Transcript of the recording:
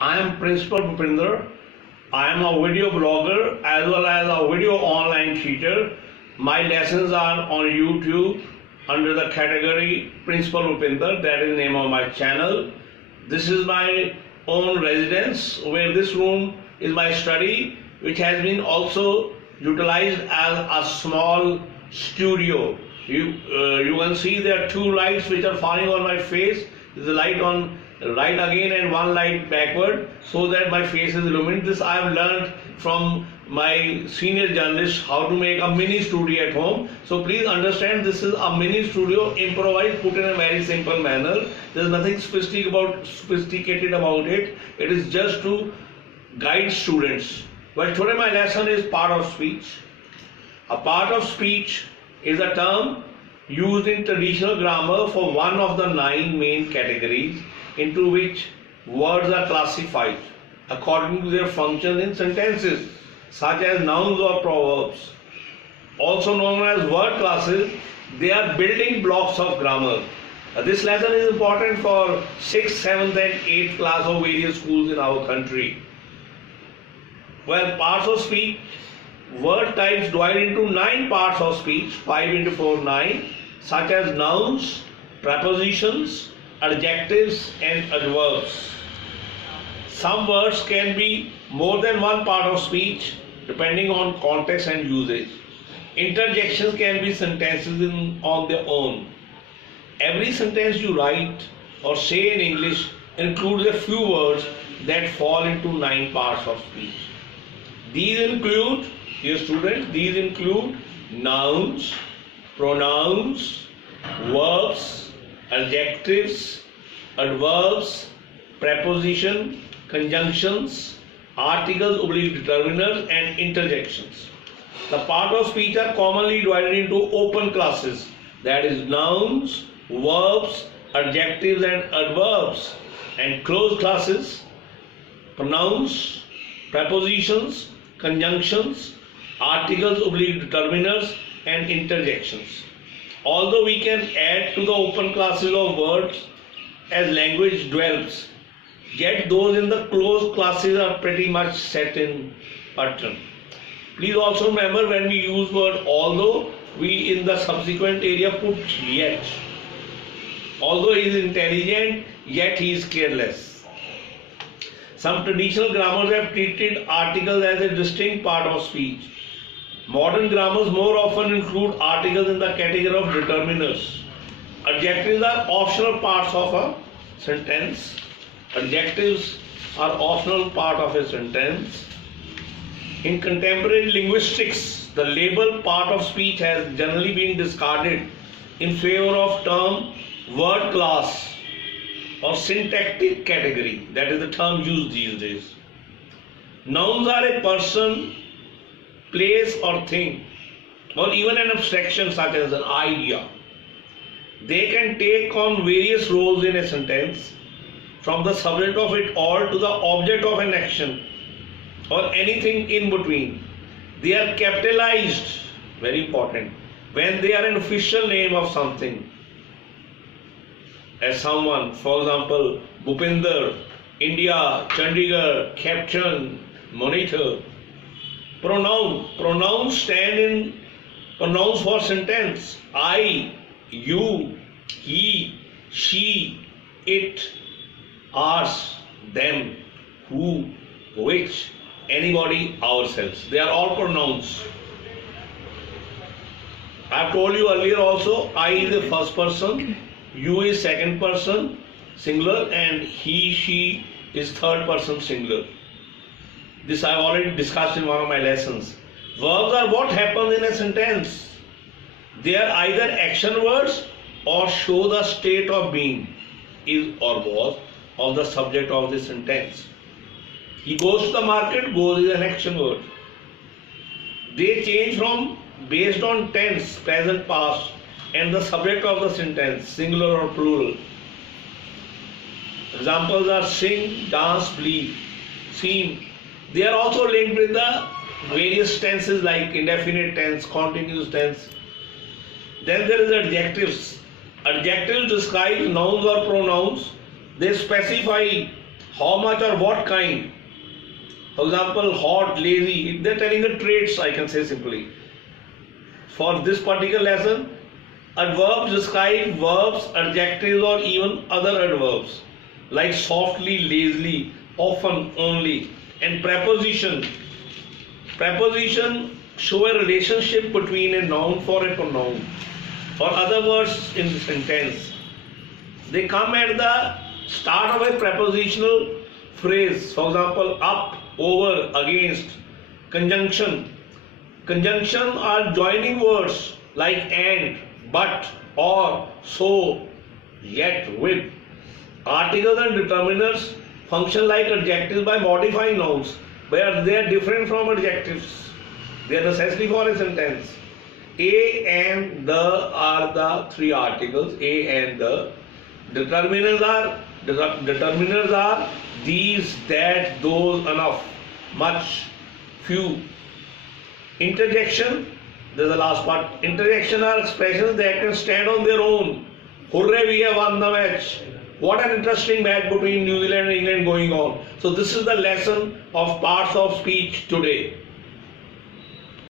I am Principal Bhupinder. I am a video blogger as well as a video online teacher. My lessons are on YouTube under the category Principal Bhupinder. That is the name of my channel. This is my own residence where this room is my study, which has been also utilized as a small studio. You can see there are two lights which are falling on my face. There is a light on right again and one light backward so that my face is illuminated. This I have learned from my senior journalist how to make a mini studio at home. So please understand, this is a mini studio improvised, put in a very simple manner. There is nothing sophisticated about it. It is just to guide students. Well, today my lesson is part of speech. A part of speech is a term used in traditional grammar for one of the 9 main categories into which words are classified according to their function in sentences, such as nouns or proverbs. Also known as word classes, they are building blocks of grammar. This lesson is important for 6th, 7th and 8th class of various schools in our country. Well, parts of speech, word types divided into 9 parts of speech, 5 into 4, 9, such as nouns, prepositions, adjectives and adverbs. Some words can be more than one part of speech depending on context and usage. Interjections can be sentences on their own. Every sentence you write or say in English includes a few words that fall into 9 parts of speech. These include, dear students, these include nouns, pronouns, verbs, adjectives, adverbs, preposition, conjunctions, articles, determiners and interjections. The part of speech are commonly divided into open classes, that is nouns, verbs, adjectives and adverbs, and closed classes, pronouns, prepositions, conjunctions, articles, determiners and interjections. Although we can add to the open classes of words as language develops, yet those in the closed classes are pretty much set in pattern. Please also remember, when we use word although, we in the subsequent area put yet. Although he is intelligent, yet he is careless. Some traditional grammars have treated articles as a distinct part of speech. Modern grammars more often include articles in the category of determiners. Adjectives are optional parts of a sentence. Adjectives are optional part of a sentence. In contemporary linguistics, the label part of speech has generally been discarded in favor of term word class or syntactic category. That is the term used these days. Nouns are a person, place or thing, or even an abstraction such as an idea. They can take on various roles in a sentence, from the subject of it all to the object of an action or anything in between. They are capitalized, very important, when they are an official name of something, as someone, for example, Bhupinder, India, Chandigarh, Captain, Monitor. Pronouns stand in pronouns for sentence. I, you, he, she, it, us, them, who, which, anybody, ourselves. They are all pronouns. I have told you earlier also, I is the first person, you is second person singular, and he, she is third person singular. This I have already discussed in one of my lessons. Verbs are what happens in a sentence. They are either action words or show the state of being, is or was, of the subject of the sentence. He goes to the market, goes is an action word. They change from based on tense, present, past, and the subject of the sentence, singular or plural. Examples are sing, dance, believe, seem. They are also linked with the various tenses like indefinite tense, continuous tense. Then there is adjectives. Adjectives describe nouns or pronouns. They specify how much or what kind. For example, hot, lazy, they're telling the traits, I can say simply. For this particular lesson, adverbs describe verbs, adjectives, or even other adverbs like softly, lazily, often, only. And preposition. Preposition show a relationship between a noun for a pronoun or other words in the sentence. They come at the start of a prepositional phrase. For example, up, over, against. Conjunction. Conjunction are joining words like and, but, or, so, yet, with. Articles and determiners function like adjectives by modifying nouns, where they are different from adjectives. They are necessary for a sentence. A and the are the three articles. A and the. Determiners are these, that, those, enough, much, few. Interjection, this is the last part. Interjection are expressions that can stand on their own. Hooray, we have won the match. What an interesting match between New Zealand and England going on. So this is the lesson of parts of speech today.